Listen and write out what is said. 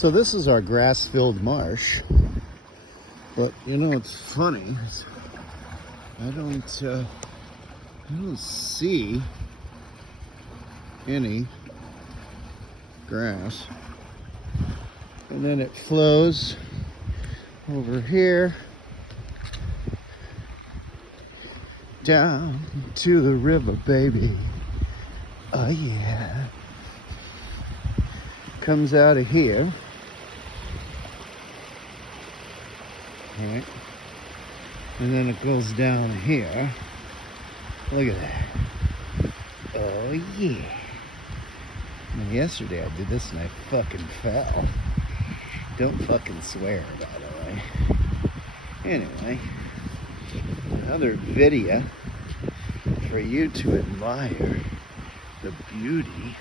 So this is our grass-filled marsh. But you know what's funny? I don't see any grass. And then it flows over here down to the river, baby. Oh yeah. Comes out of here. Right. And then it goes down here. Look at that. Oh yeah. And yesterday I did this and I fucking fell. Don't fucking swear, by the way. Anyway, another video for you to admire the beauty